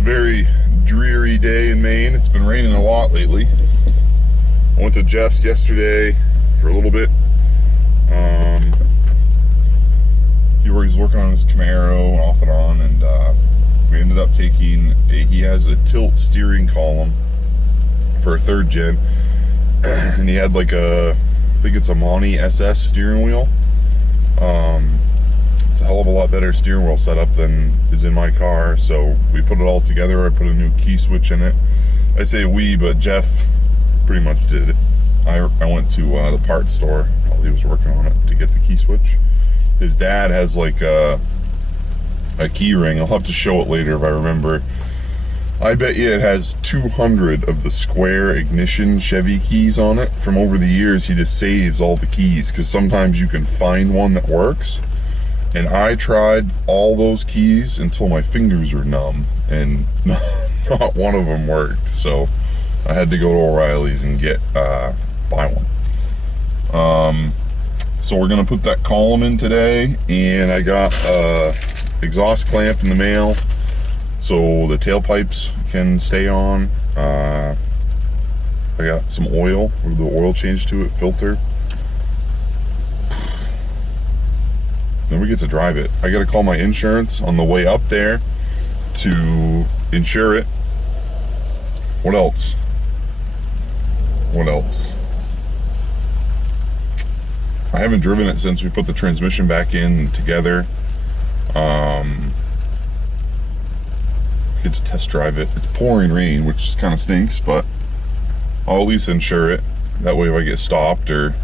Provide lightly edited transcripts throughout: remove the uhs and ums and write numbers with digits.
a very dreary day in Maine. It's been raining a lot lately. I went to Jeff's yesterday for a little bit. He was working on his Camaro off and on, and we ended up taking he has a tilt steering column for a 3rd gen, and he had like I think it's a Monty SS steering wheel. It's a hell of a lot better steering wheel setup than is in my car, so we put it all together. I put a new key switch in it. I say we, but Jeff pretty much did it. I went to the parts store while he was working on it to get the key switch. His dad has like a key ring. I'll have to show it later if I remember. I bet you it has 200 of the square ignition Chevy keys on it. From over the years, he just saves all the keys, because sometimes you can find one that works. And I tried all those keys until my fingers were numb, and not one of them worked. So I had to go to O'Reilly's and buy one. So we're gonna put that column in today, and I got exhaust clamp in the mail, so the tailpipes can stay on. I got some oil, we'll do the oil change to it, filter. Then we get to drive it. I gotta call my insurance on the way up there to insure it. What else? What else? I haven't driven it since we put the transmission back in together. Get to test drive it. It's pouring rain, which kind of stinks, but I'll at least insure it. That way if I get stopped or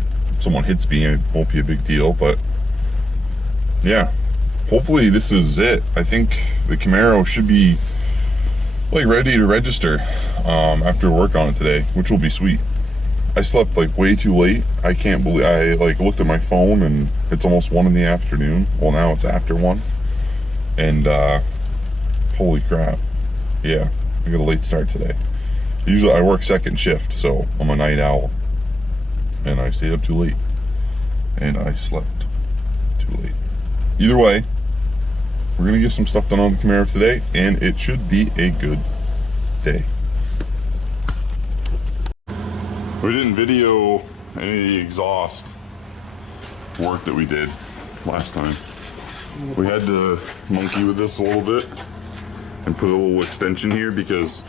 someone hits me, it won't be a big deal. But yeah, hopefully this is it. I think the Camaro should be like ready to register after work on it today, which will be sweet. I slept like way too late. I can't believe, I like looked at my phone and it's almost 1 in the afternoon. Well, now it's after 1. And holy crap. Yeah, I got a late start today. Usually I work 2nd shift, so I'm a night owl. And I stayed up too late. And I slept too late. Either way, we're gonna get some stuff done on the Camaro today, and it should be a good day. We didn't video any of the exhaust work that we did last time. We had to monkey with this a little bit and put a little extension here, because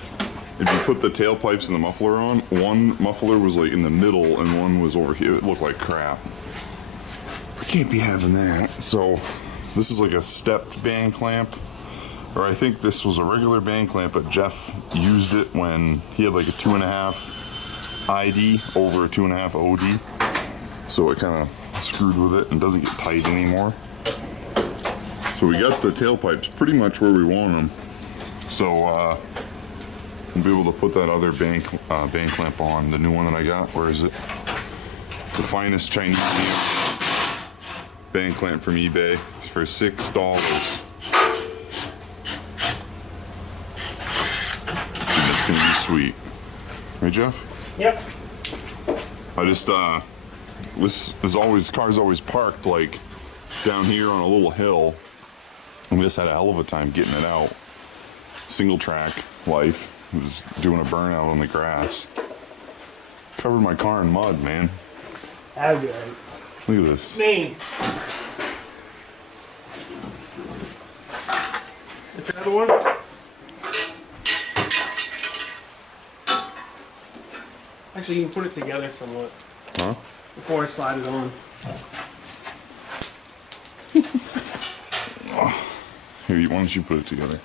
if you put the tailpipes and the muffler on, one muffler was like in the middle and one was over here. It looked like crap. We can't be having that. So this is like a stepped band clamp, or I think this was a regular band clamp, but Jeff used it when he had like a 2.5 ID over a 2.5 OD, so it kind of screwed with it and doesn't get tight anymore. So we got the tailpipes pretty much where we want them, so we'll be able to put that other band clamp on, the new one that I got. Where is it? The finest Chinese band clamp from eBay for $6. And it's gonna be sweet, right, Jeff? Yep. I just, this is always, car's always parked like down here on a little hill. And we just had a hell of a time getting it out. Single track life. I was doing a burnout on the grass. Covered my car in mud, man. That'd be right. Look at this. Maine. What's your other one? Actually, you can put it together somewhat. Huh? Before I slide it on. Here, why don't you put it together?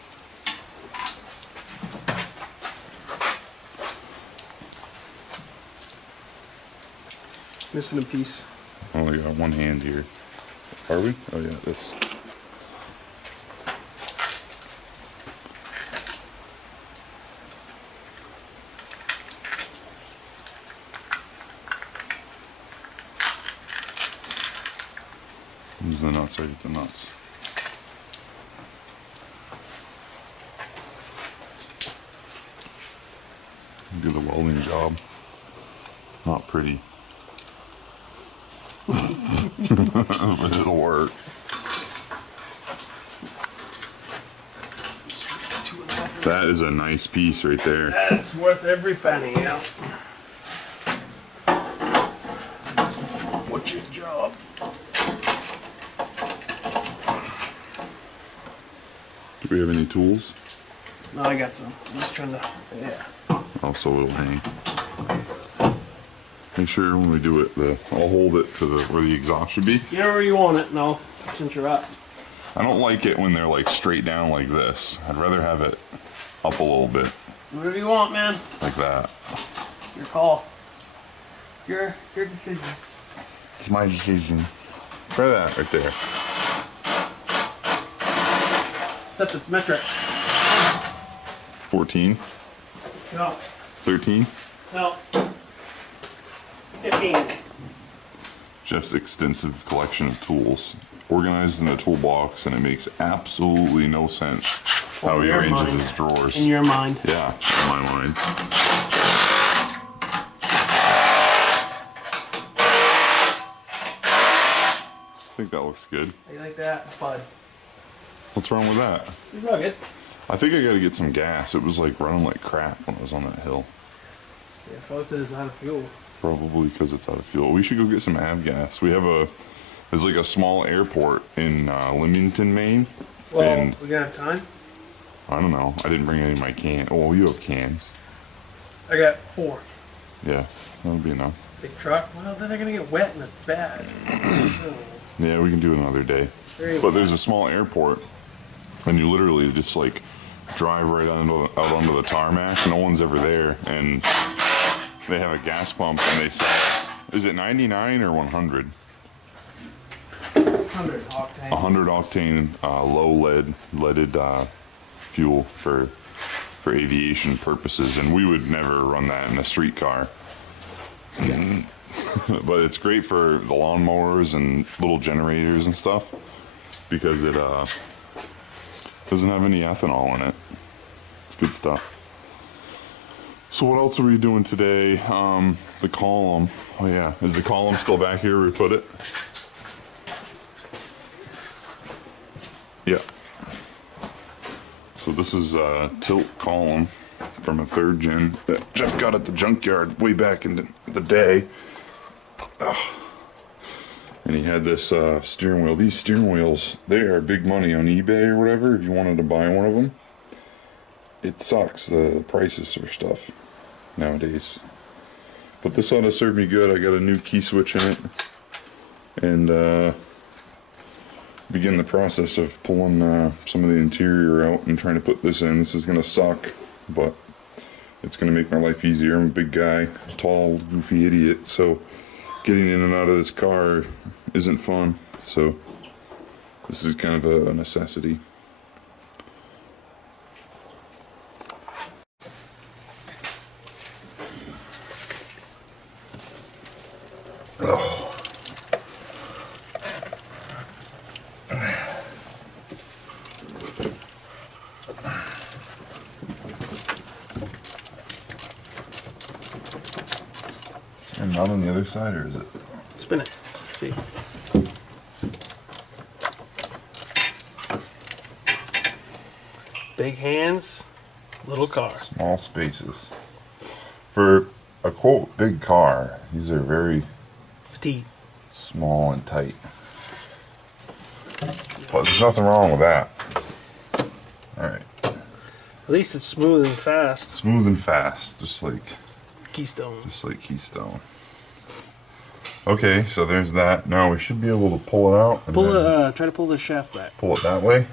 Missing a piece. I only got one hand here. Are we? Oh yeah, this. Use the nuts, I get the nuts. Do the welding job. Not pretty. But it'll work. That is a nice piece right there. That's worth every penny, yeah. What's your job? Do we have any tools? No, I got some. I'm just trying to, yeah. Also, it'll hang. Make sure when we do it, I'll hold it to where the exhaust should be. You know where you want it, no, since you're up. I don't like it when they're like straight down like this. I'd rather have it up a little bit. Whatever you want, man. Like that. Your call. Your decision. It's my decision. Try that right there. Except it's metric. 14? No. 13? No. 15. Jeff's extensive collection of tools, organized in a toolbox, and it makes absolutely no sense how he arranges his drawers. In your mind. Yeah, in my mind. I think that looks good. How you like that, bud? What's wrong with that? It's rugged. I think I gotta get some gas. It was like running like crap when I was on that hill. Yeah, probably because it's out of fuel. Probably because it's out of fuel. We should go get some avgas. We have there's like a small airport in Leamington, Maine. Well, and we gonna have time? I don't know. I didn't bring any of my cans. Oh, you have cans. I got 4. Yeah, that'll be enough. Big truck? Well, then they're gonna get wet in the bag. Yeah, we can do it another day. But there's a small airport, and you literally just like drive right out onto the tarmac. No one's ever there, and they have a gas pump, and they sell. Is it 99 or 100? 100 octane. 100 octane, low leaded fuel for aviation purposes, and we would never run that in a street car. But it's great for the lawnmowers and little generators and stuff because it doesn't have any ethanol in it. It's good stuff. So what else are we doing today? The column. Oh yeah, is the column still back here where we put it? Yeah. So this is a tilt column from a 3rd gen that Jeff got at the junkyard way back in the day. And he had this steering wheel. These steering wheels, they are big money on eBay or whatever if you wanted to buy one of them. It sucks, the prices for stuff nowadays. But this ought to serve me good. I got a new key switch in it. And begin the process of pulling some of the interior out and trying to put this in. This is going to suck, but it's going to make my life easier. I'm a big guy, tall, goofy idiot, so getting in and out of this car isn't fun. So this is kind of a necessity. And not on the other side, or is it? Spin it. See. Big hands, little car. Small spaces. For a quote big car, these are very Petite. small and tight. But there's nothing wrong with that. Alright. At least it's smooth and fast. Smooth and fast, just like Keystone. Keystone. Okay, so there's that. Now we should be able to pull it out. And Try to pull the shaft back. pull it that way.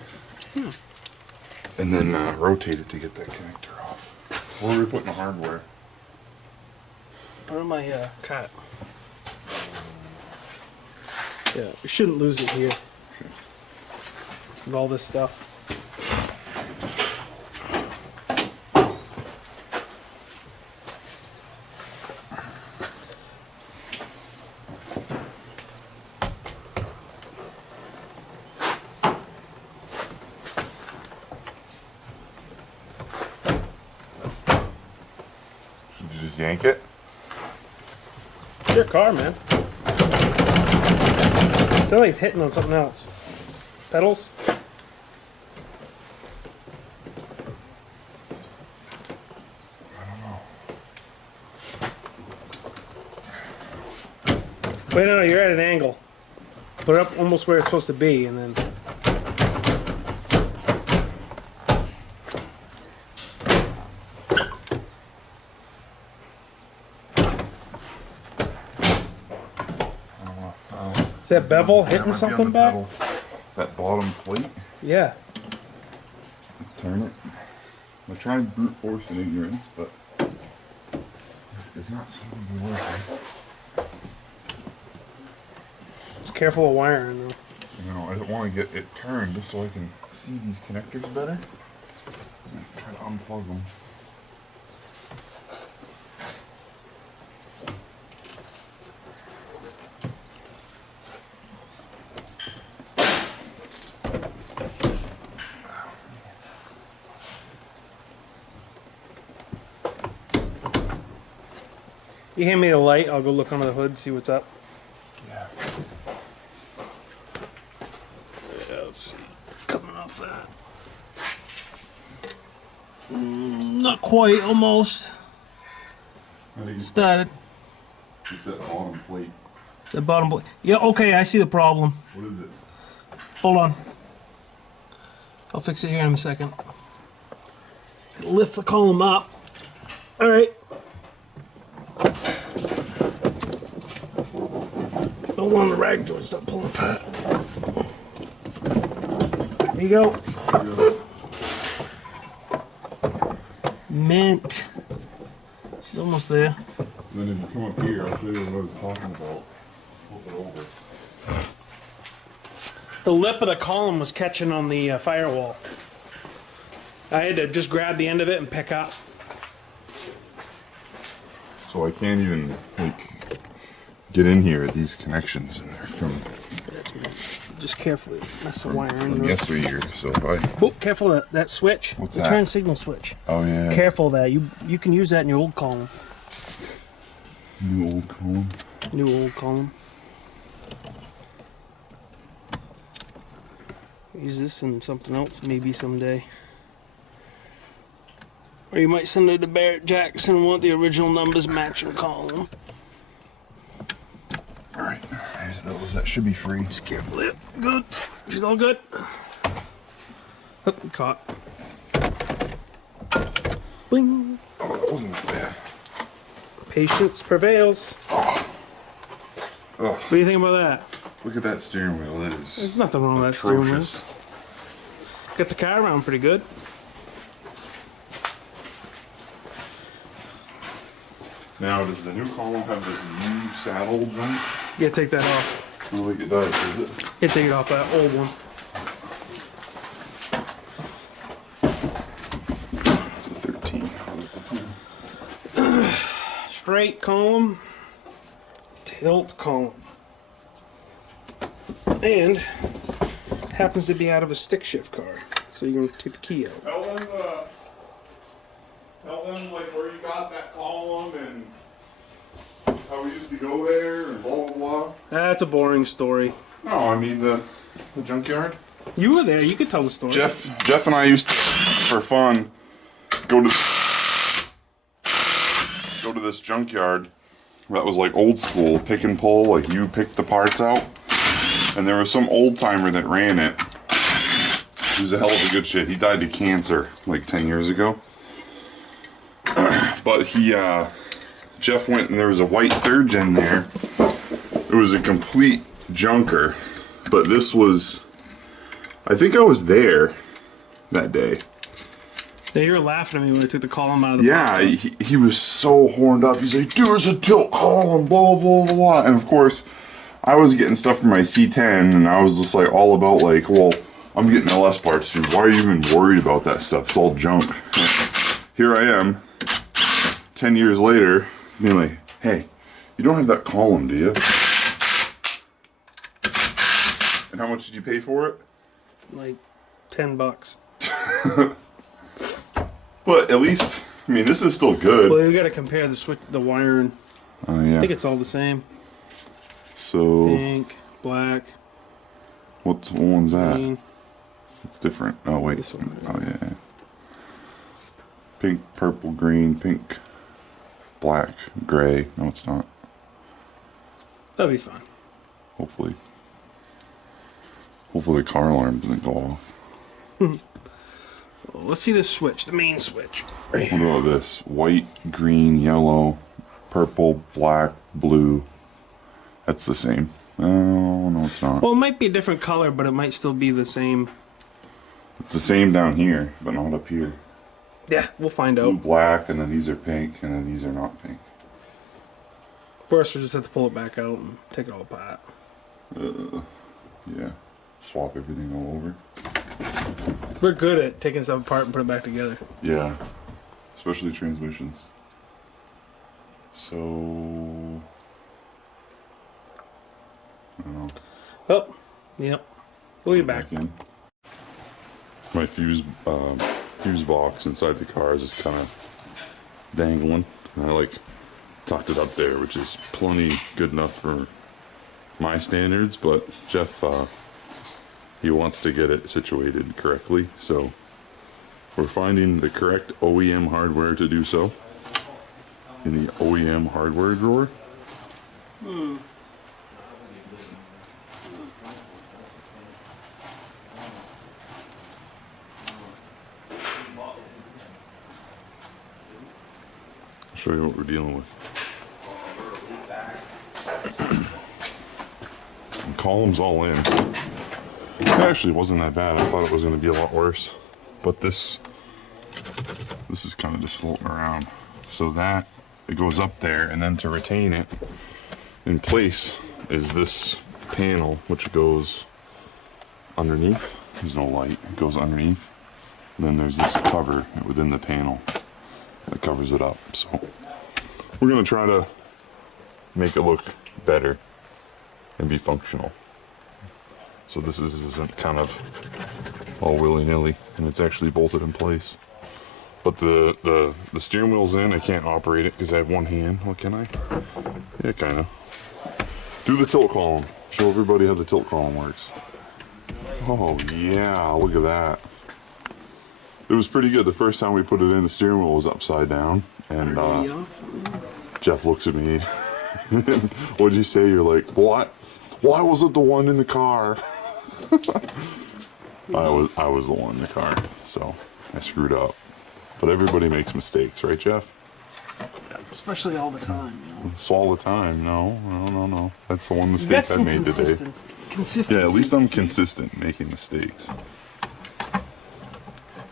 And then rotate it to get that connector off. Where are we putting the hardware? Put it on my cot. Yeah, we shouldn't lose it here. Okay. And all this stuff. Should you just yank it? It's your car, man. It's like it's hitting on something else. Pedals? Wait, no, you're at an angle. Put it up almost where it's supposed to be, and then. Is that bevel hitting something back? That bottom plate. Yeah. Turn it. I tried brute force and ignorance, but it's not seeming to be working. Just careful of wiring, though. You know, I don't want to get it turned just so I can see these connectors better. I'm try to unplug them. You hand me the light, I'll go look under the hood, see what's up. Yeah. Yeah, let's see. Coming off that. Not quite, almost. I think Started. it's that bottom plate. The bottom plate. Yeah, okay, I see the problem. What is it? Hold on. I'll fix it here in a second. Lift the column up. Alright. Don't want the rag joint, stop pulling apart. There you go. Mint. She's almost there. Then if you come up here, I'll show you what I was talking about. Flip it over. The lip of the column was catching on the firewall. I had to just grab the end of it and pick up. So I can't even like get in here at these connections, and they're from Just carefully mess the wire in. yesteryear. So if I Oh, careful of that switch. What's the that? turn signal switch. oh yeah, Careful of that. You can use that in your old column. new old column. New old column. Use this in something else maybe someday. Or you might send it to Barrett Jackson and want the original numbers matching column. All right, there's those. That should be free. Just careful. Yep, good. She's all good. Oh, caught. Bling. Oh, that wasn't that bad. Patience prevails. Oh, What do you think about that? look at that steering wheel. That is There's nothing wrong with that steering wheel. atrocious. Got the car around pretty good. Now, does the new column have this new saddle joint? Yeah, take that off. I don't think it does, does it? Yeah, take it off that old one. It's a 13. Straight column, tilt column. And happens to be out of a stick shift car. So you can take the key out. Tell them like where you got that column and how we used to go there and blah blah blah. That's a boring story. No, I mean the junkyard. You were there, you could tell the story. Jeff and I used to, for fun, go to this junkyard that was like old school, pick and pull, like you picked the parts out. And there was some old timer that ran it. He was a hell of a good shit. He died to cancer like 10 years ago. But Jeff went and there was a white third gen there. It was a complete junker. But this was, I think I was there that day. Yeah, you were laughing at me when I took the column out of the Yeah, he was so horned up. He's like, dude, it's a tilt column, blah, blah, blah, blah. And of course, I was getting stuff from my C10, and I was just like all about like, well, I'm getting LS parts, dude. Why are you even worried about that stuff? It's all junk. Here I am, 10 years later, being like, hey, you don't have that column, do you? And how much did you pay for it? like $10. But at least, I mean, this is still good. Well, you got to compare the switch, the wiring. Oh, I yeah. think it's all the same. So, Pink, black, what one's that? green. It's different. Oh, wait. This one. Oh, yeah. Pink, purple, green, pink, black, gray. No, it's not. That'll be fun. Hopefully. Hopefully the car alarm doesn't go off. Well, let's see this switch, the main switch. What about this? White, green, yellow, purple, black, blue. That's the same. Oh, no, it's not. Well, it might be a different color, but it might still be the same. It's the same down here, but not up here. Yeah, we'll find Blue, out. black, and then these are pink, and then these are not pink. First, we just have to pull it back out and take it all apart. Yeah. Swap everything all over. We're good at taking stuff apart and put it back together. Yeah. Especially transmissions. So... I don't know. Oh, yep. We'll be back. In. My fuse box inside the car is just kind of dangling. And I tucked it up there, which is plenty good enough for my standards, but Jeff, he wants to get it situated correctly, so we're finding the correct OEM hardware to do so in the OEM hardware drawer. I'll show you what we're dealing with. Columns all in. It actually wasn't that bad. I thought it was going to be a lot worse. But this is kind of just floating around. So that, it goes up there, and then to retain it in place is this panel, which goes underneath. There's no light. It goes underneath. And then there's this cover within the panel that covers it up. So we're going to try to make it look better and be functional. So this isn't kind of all willy-nilly, and it's actually bolted in place. But the steering wheel's in. I can't operate it because I have one hand. What can I? Yeah, kind of. Do the tilt column. Show everybody how the tilt column works. Oh yeah, look at that. It was pretty good. The first time we put it in, the steering wheel was upside down, and Jeff looks at me. What'd you say? You're like, what? Why wasn't the one in the car? I was the one in the car, so I screwed up. But everybody makes mistakes, right, Jeff? Especially all the time. It's all the time. No. That's the one mistake I made today. Consistency. Yeah, at least I'm consistent making mistakes.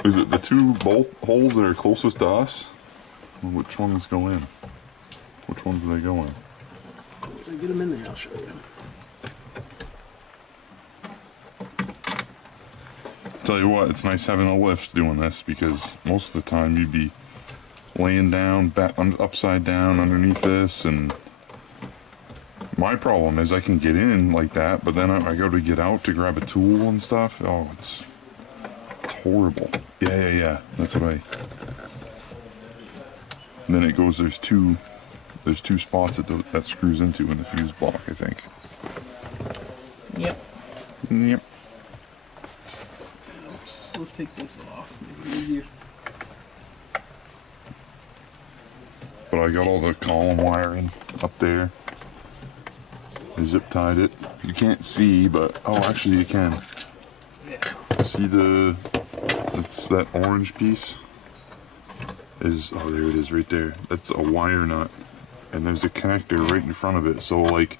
Is it the two bolt holes that are closest to us? Which ones go in? Which ones do they go in? Once I get them in there, I'll show you. Tell you what, it's nice having a lift doing this, because most of the time you'd be laying down, upside down underneath this, and my problem is I can get in like that, but then I go to get out to grab a tool and stuff. Oh, it's horrible. Yeah. That's what I. And then it goes. There's two spots that screws into in the fuse block, I think. Yep. Let's take this off. Make it easier. But I got all the column wiring up there. I zip tied it. You can't see, but oh, actually you can. Yeah. See that's that orange piece. There it is right there. That's a wire nut, and there's a connector right in front of it. So like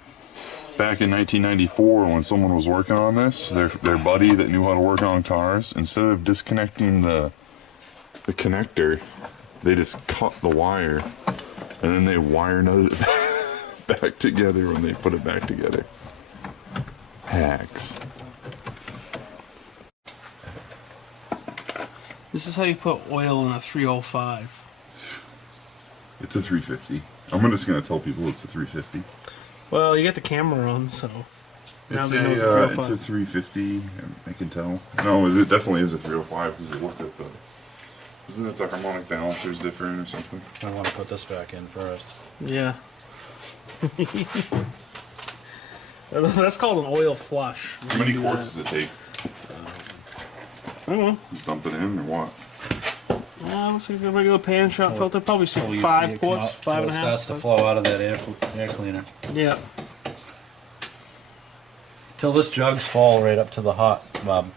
back in 1994, when someone was working on this, their buddy that knew how to work on cars, instead of disconnecting the connector, they just cut the wire, and then they wire nutted it back together when they put it back together. Hacks. This is how you put oil in a 305. It's a 350. I'm just gonna tell people it's a 350. Well, you got the camera on, so now It's they know it's a 350. I can tell. No, it definitely is a 305 because we looked at the. Isn't it the harmonic balancer's different or something? I want to put this back in first. Yeah. That's called an oil flush. How many quarts does it take? I don't know. Just dump it in or what? Looks like a regular pan shot filter. Probably Oh, you see 5 it come quarts, out, 5 and a it half. starts to flow out of that air cleaner. Yeah. Till this jug's full right up to the hot, Bob.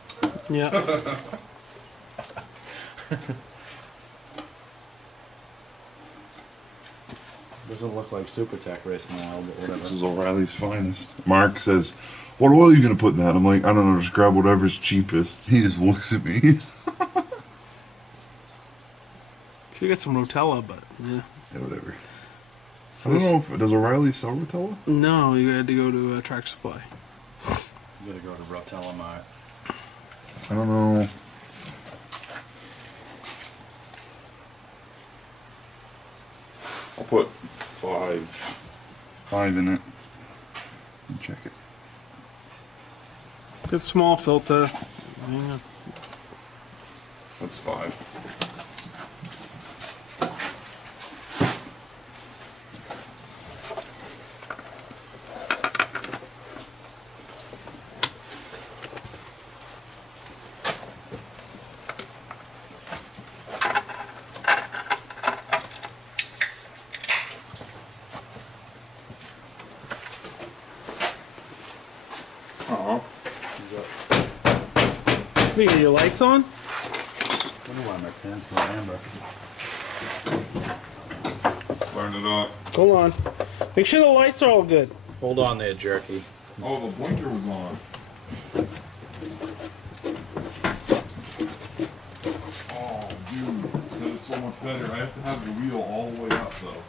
Yeah. Doesn't look like Super Tech racing now, but whatever. This is O'Reilly's finest. Mark says, "What oil are you gonna put in that?" I'm like, "I don't know. Just grab whatever's cheapest." He just looks at me. Should get some Rotella, but yeah. Yeah, whatever. I don't know if does O'Reilly sell Rotella? No, you had to go to Track Supply. You gotta go to Rotella Mart. I don't know. I'll put five in it. And check it. Good small filter. Yeah. That's 5. You got your lights on? I wonder why my pants were amber. Learn it up. Hold on. Make sure the lights are all good. Hold on there, jerky. Oh, the blinker was on. Oh, dude, that is so much better. I have to have the wheel all the way up, though.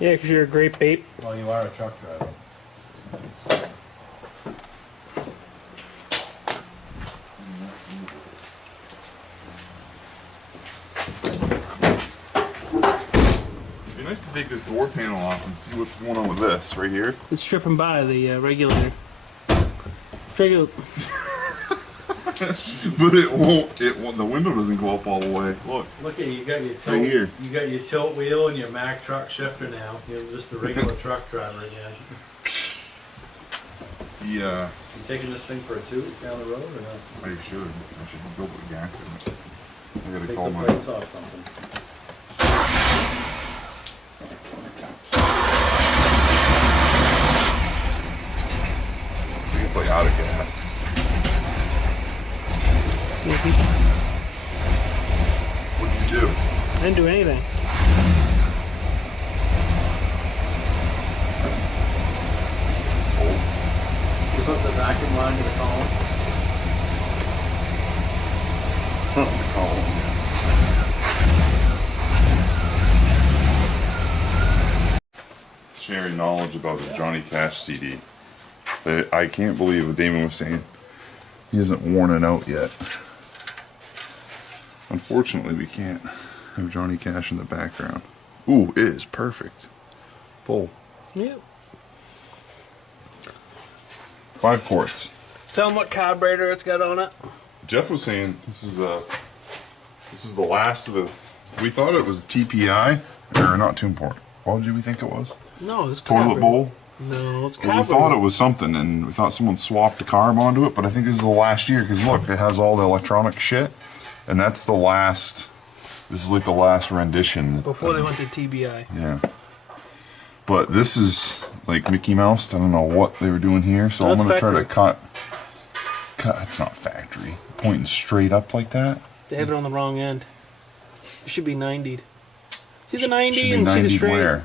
Yeah, because you're a great bait. Well, you are a truck driver. It'd be nice to take this door panel off and see what's going on with this right here. It's tripping by the regulator. But it won't. The window doesn't go up all the way. Look. Look at you got your tilt. Right here. You got your tilt wheel and your Mack truck shifter now. You're just a regular truck driver again. Yeah. You taking this thing for a toot down the road or not? I should. I should go put gas in it. I gotta Take call the my. plates off something. I think it's like out of gas. What did you do? I didn't do anything. You put the vacuum line to the column. The column. Sharing knowledge about the Johnny Cash CD. I can't believe what Damon was saying. He hasn't worn it out yet. Unfortunately, we can't have Johnny Cash in the background. Ooh, it is perfect. Full. Yep. 5 quarts. Tell them what carburetor it's got on it. Jeff was saying this is the last of the. We thought it was TPI or not tune port. What did we think it was? No, it's Toilet carburetor. bowl. No, it's Well, carburetor. we thought it was something, and we thought someone swapped a carb onto it. But I think this is the last year because look, it has all the electronic shit, and that's the last. This is like the last rendition. Before they went to TBI. Yeah. But this is like Mickey Mouse. I don't know what they were doing here, so I'm That's gonna try to factory. cut. It's not factory. Pointing straight up like that. They have it on the wrong end. It should be 90'd. See the 90 Should be and see the 90 straight? where?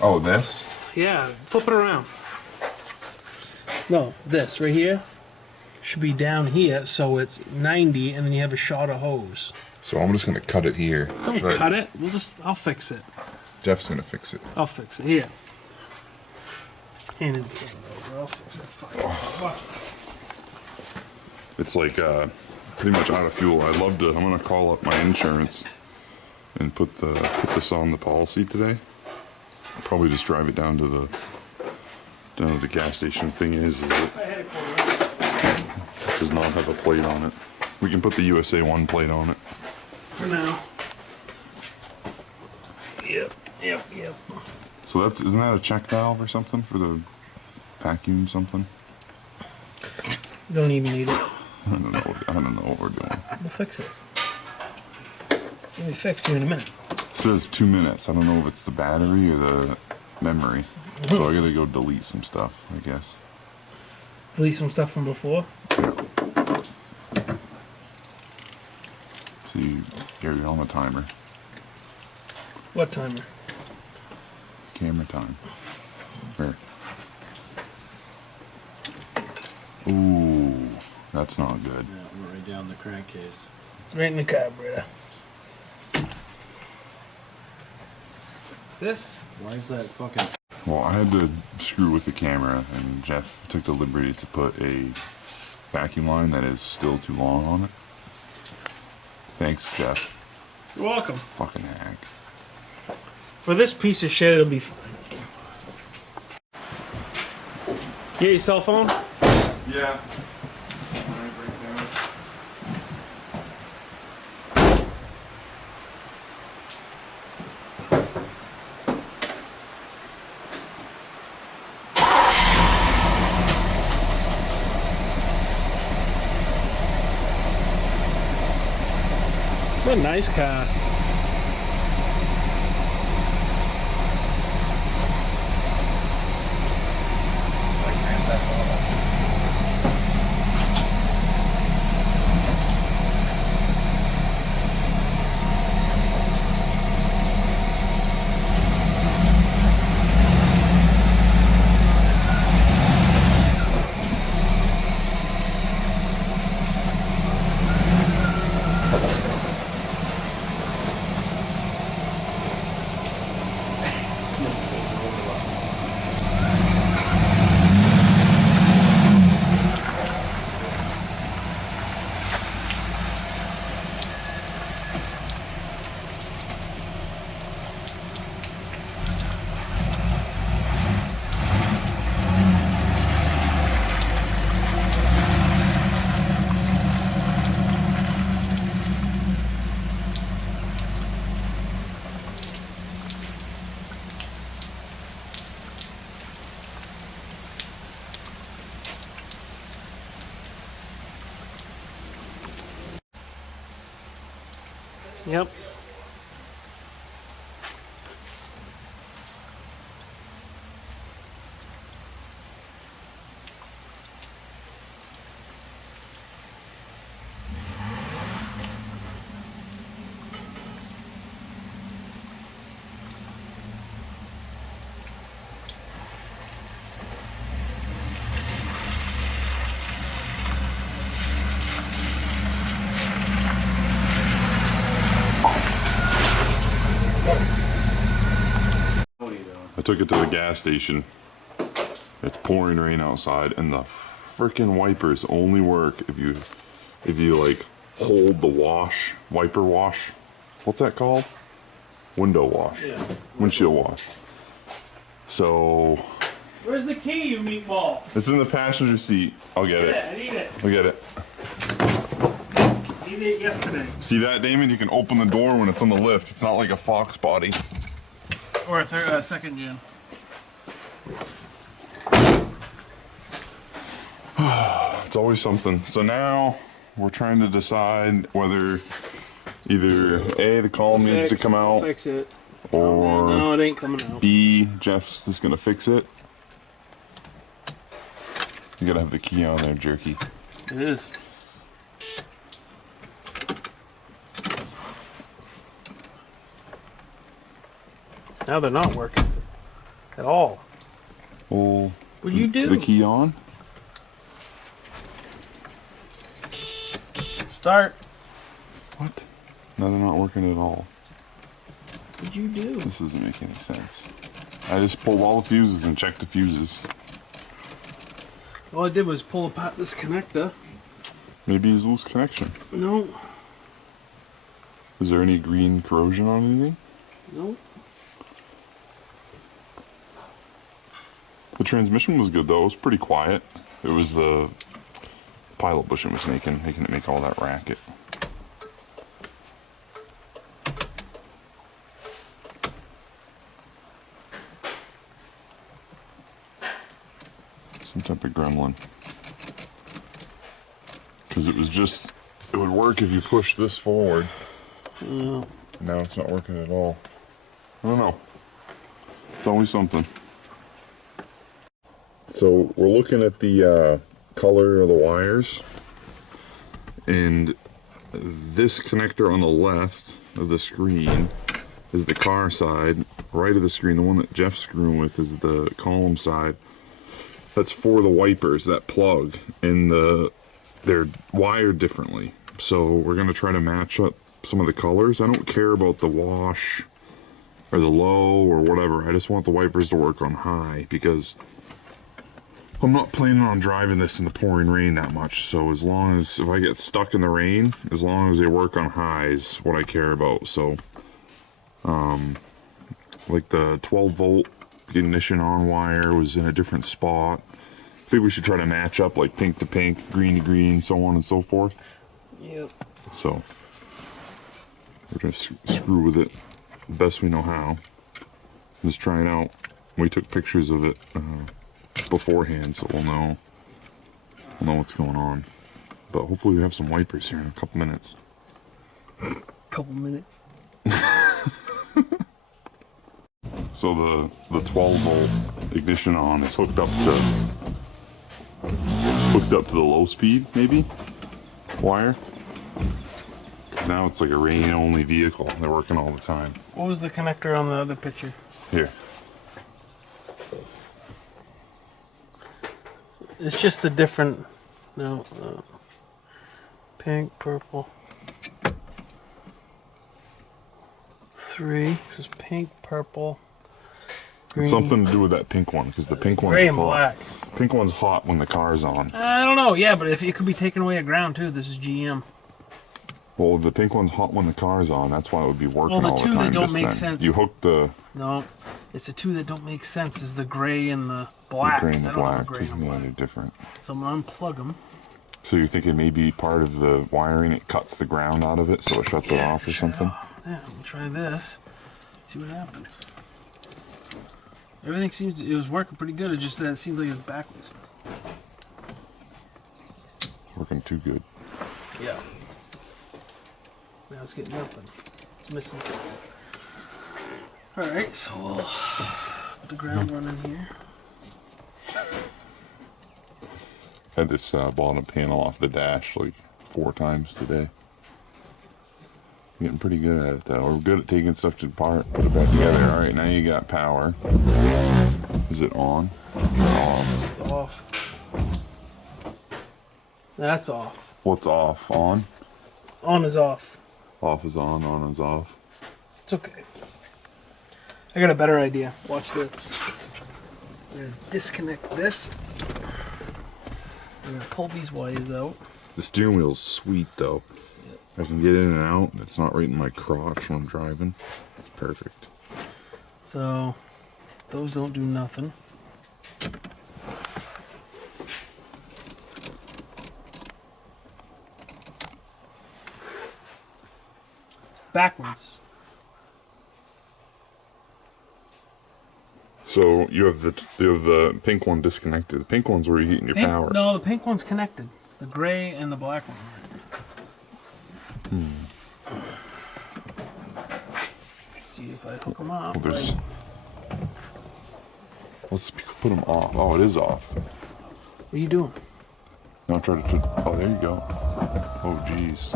Oh, this? Yeah, flip it around. No, this right here should be down here, so it's 90, and then you have a shot of hose. So I'm just gonna cut it here. Don't cut it. I'll fix it. Jeff's gonna fix it. I'll fix it. Here. Hand it over. I'll fix it. Fuck. It's like pretty much out of fuel. I'm gonna call up my insurance and put this on the policy today. I'll probably just drive it down to the gas station. The thing is it does not have a plate on it. We can put the USA 1 plate on it. For now. Yep. So isn't that a check valve or something for the vacuum something? You don't even need it. I don't know what we're doing. We'll fix it. It'll be fixed here in a minute. It says 2 minutes. I don't know if it's the battery or the memory. So I gotta go delete some stuff, I guess. Delete some stuff from before. So you're on the timer. What timer? Camera time. Here. Ooh, that's not good. Yeah, we're right down the crankcase. Right in the carburetor. This? Why is that fucking... Well, I had to screw with the camera, and Jeff took the liberty to put a vacuum line that is still too long on it. Thanks, Jeff. You're welcome. Fucking hack. For this piece of shit, it'll be fine. Get your cell phone? Yeah. What a nice car. Yep. I took it to the gas station. It's pouring rain outside, and the freaking wipers only work if you like hold the wiper wash. What's that called? Window wash. Yeah. Windshield wash. So Where's the key, you meatball? it's in the passenger seat. I'll get it. I need it. I'll get it. Needed it yesterday. See that, Damon? You can open the door when it's on the lift. It's not like a Fox body. Or a second gen. It's always something. So now we're trying to decide whether either A, the column needs to come out, Fix it. or No, it ain't coming out. B, Jeff's just gonna fix it. You gotta have the key on there, jerky. It is. Now they're not working at all. Well, What'd you do? the key on? Start. What? No, they're not working at all. What'd you do? This doesn't make any sense. I just pulled all the fuses and checked the fuses. All I did was pull apart this connector. Maybe it's loose connection. No. Is there any green corrosion on anything? No. The transmission was good though. It was pretty quiet. It was the pilot bushing was making it make all that racket. Some type of gremlin. Because it would work if you push this forward. No. Now it's not working at all. I don't know. It's always something. So we're looking at the color of the wires, and this connector on the left of the screen is the car side. Right of the screen, the one that Jeff's screwing with, is the column side. That's for the wipers, that plug, and they're wired differently. So we're gonna try to match up some of the colors. I don't care about the wash or the low or whatever. I just want the wipers to work on high because I'm not planning on driving this in the pouring rain that much. So as long as, if I get stuck in the rain, as long as they work on high is what I care about. So, like the 12 volt ignition on wire was in a different spot. I think we should try to match up like pink to pink, green to green, so on and so forth. Yep. So we're gonna screw with it the best we know how. Just try it out. We took pictures of it beforehand, so we'll know what's going on. But hopefully we have some wipers here in a couple minutes. Couple minutes. So the 12 volt ignition on is hooked up to the low speed maybe wire. 'Cause now it's like a rain only vehicle. They're working all the time. What was the connector on the other picture? Here. It's just a different, pink, purple. 3. This is pink, purple, green. It's something to do with that pink one, because the pink one's gray and hot. black. Pink one's hot when the car's on. I don't know. Yeah, but if it could be taken away at ground too. This is GM. Well, the pink one's hot when the car's on. That's why it would be working Well, the all the two time. that don't just make then. sense. You hook the No, it's the two that don't make sense. Is the gray and the black. gray and the I don't have a black. gray and a Yeah, black. they're different. So I'm gonna unplug them. So you're thinking maybe part of the wiring, it cuts the ground out of it, so it shuts it off or something? Yeah, we'll try this. See what happens. Everything seems it was working pretty good. It just that it seemed like it was backwards. Working too good. Yeah. Now it's getting nothing. It's missing something. Alright, so we'll put the ground running here. Had this bottom panel off the dash like 4 times today. Getting pretty good at it though. We're good at taking stuff apart, put it back together. Alright, now you got power. Is it on? Off. It's off. That's off. What's off? On? On is off. Off is on is off. It's okay. I got a better idea. Watch this. I'm gonna disconnect this. I'm gonna pull these wires out. The steering wheel's sweet though. I can get in and out. It's not right in my crotch when I'm driving. It's perfect. So those don't do nothing. It's backwards. So you have the pink one disconnected. The pink one's where you're heating your power. No, the pink one's connected. The gray and the black one. See if I hook them up. Well, there's. Let's put them off. Oh, it is off. What are you doing? Now try to. Oh, there you go. Oh, jeez.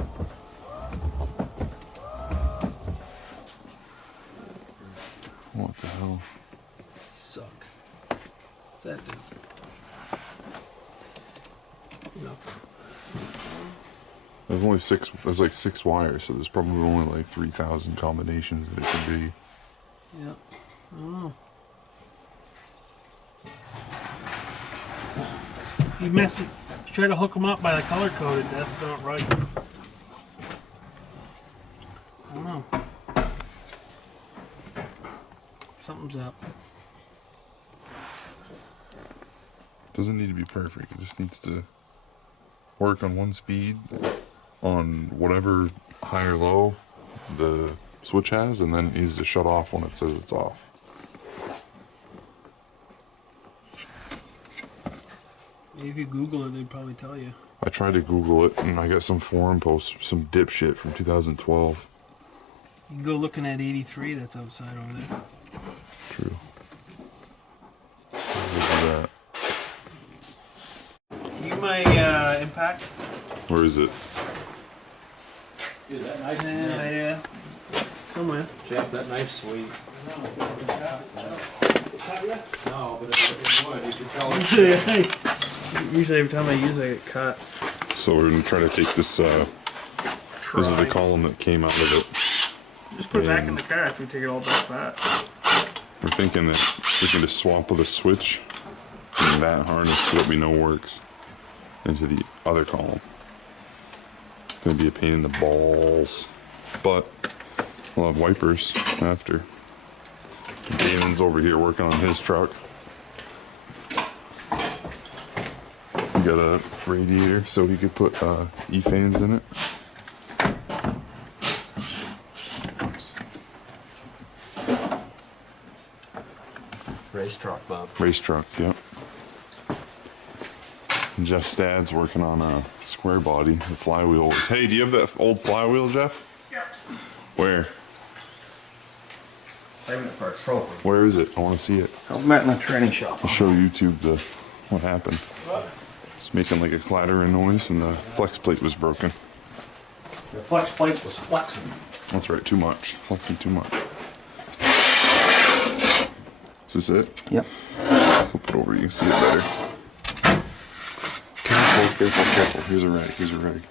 What the hell? Suck. What's that do? Nothing. There's only 6. There's like 6 wires, so there's probably only like 3,000 combinations that it could be. Yeah. I don't know. If you mess it, you try to hook them up by the color coded. That's not right. I don't know. Something's up. Doesn't need to be perfect. It just needs to work on one speed, on whatever high or low the switch has, and then it needs to shut off when it says it's off. Maybe if you Google it, they'd probably tell you. I tried to Google it, and I got some forum post, some dipshit from 2012. You can go looking at 83 that's outside over there. True. Look at that. my impact? Where is it? Dude, that knife, Yeah. Somewhere. Jeff, that knife's sweet. No, but it would. You could tell it's Usually every time I use it, I get cut. So we're gonna try to take this. This is the column that came out of it. Just put it back in the car if we take it all back. We're thinking that we can just swap with a switch in that harness that we know works into the other column. It's gonna be a pain in the balls, but we'll have wipers after. Damon's over here working on his truck. We got a radiator so he could put E-fans in it. race truck, Bob. Race truck, yep. And Jeff's dad's working on a square body, the flywheel. Hey, do you have that old flywheel, Jeff? Yeah. Where? Saving it for a trophy. Where is it? I want to see it. I met in a training shop. I'll show YouTube what happened. It's making like a clattering noise and the flex plate was broken. The flex plate was flexing. That's right, too much. Flexing too much. Is this it? Yep. Flip it over, you can see it better. Careful, careful, careful. Here's a rag, here's a rag.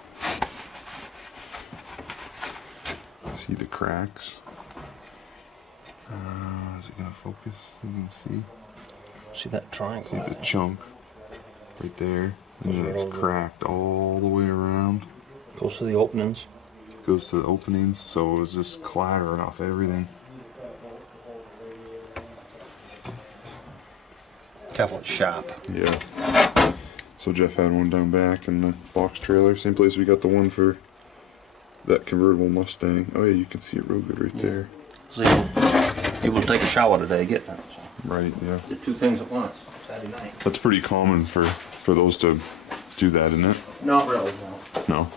See the cracks? Is it gonna focus? You can see. See that triangle? See the chunk right there? And then it's cracked all the way around. Goes to the openings. Goes to the openings, so it was just clattering off everything. Careful, it's sharp. Yeah. So Jeff had one down back in the box trailer, same place we got the one for that convertible Mustang. Oh yeah, you can see it real good right there. See, able to take a shower today, getting it. So. Right, yeah. Did two things at once, Saturday night. That's pretty common for those to do that, isn't it? Not really, no. No.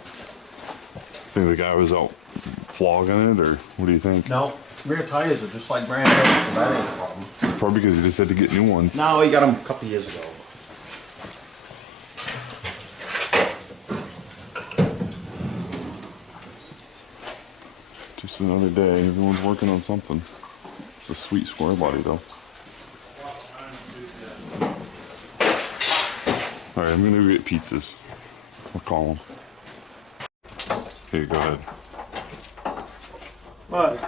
Think the guy was out flogging it, or what do you think? No, rear tires are just like brand new, so that ain't a problem. Probably because he just had to get new ones. No, he got them a couple years ago. Just another day. Everyone's working on something. It's a sweet square body, though. All right, I'm gonna go get pizzas. I'll call them. Here, go ahead. What?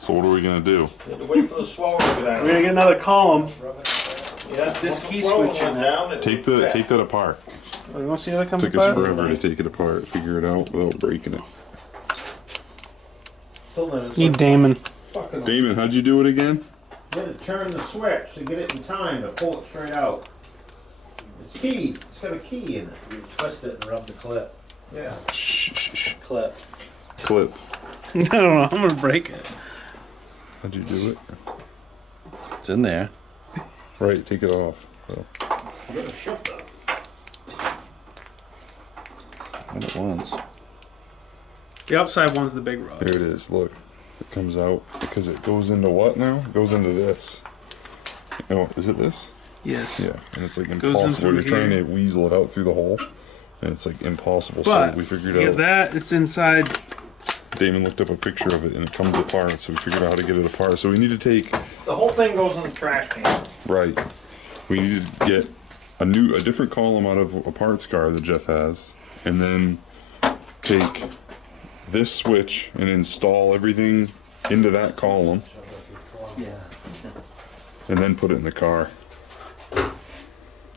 So what are we gonna do? You had to wait for the swallow to get out. We're gonna get another column. Yeah, This key switch in it. Take that apart. Oh, you want to see how that comes Took us apart? forever to take it apart, figure it out without breaking it. Need Damon. Damon, how'd you do it again? You had to turn the switch to get it in time to pull it straight out. It's keyed. It's got a key in it. You twist it and rub the clip. Yeah. Shh, shh, shh. Clip. Clip. I don't know. I'm gonna break it. How'd you do it? It's in there. Right, take it off. So. You got a shifter. All at once. The outside one's the big rod. Here it is, look. It comes out because it goes into what now? It goes into this. Oh, is it this? Yes. Yeah, and it's like Goes in impossible. through You're trying here. to weasel it out through the hole, and it's like impossible. But So we figured you get out. that. It's inside. Damon looked up a picture of it, and it comes apart. So we figured out how to get it apart. So we need to take. The whole thing goes in the trash can. Right. We need to get a different column out of a parts car that Jeff has, and then take this switch and install everything into that column, Yeah. and then put it in the car.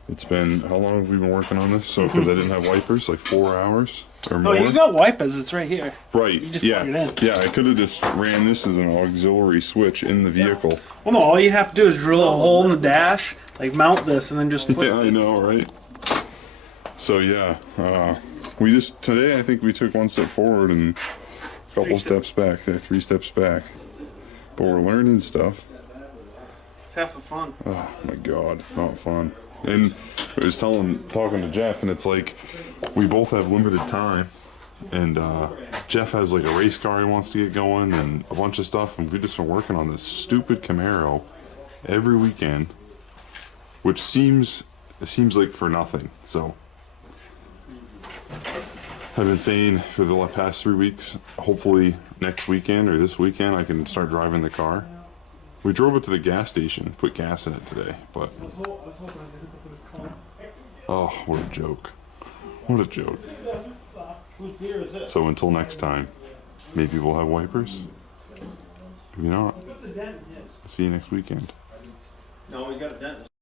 It's been, how long have we been working on this? So, because I didn't have wipers, like 4 hours or more. Oh, you got wipers. It's right here. Right. You just Yeah. plug it in. Yeah. I could have just ran this as an auxiliary switch in the vehicle. Well, no. All you have to do is drill a hole in the dash, like mount this, and then just twist Yeah, it. I know, right? So yeah, we just today I think we took one step forward and a couple steps back. 3 steps back. But we're learning stuff. It's half the fun. Oh my god, it's not fun. And I was talking to Jeff, and it's like we both have limited time. And Jeff has like a race car he wants to get going, and a bunch of stuff. And we've just been working on this stupid Camaro every weekend, which seems it seems like for nothing. So I've been saying for the past 3 weeks, hopefully next weekend or this weekend I can start driving the car. We drove it to the gas station, put gas in it today, but oh, what a joke. What a joke. Whose beer is this? So until next time, maybe we'll have wipers. Maybe not. See you next weekend. No, we got a dentist.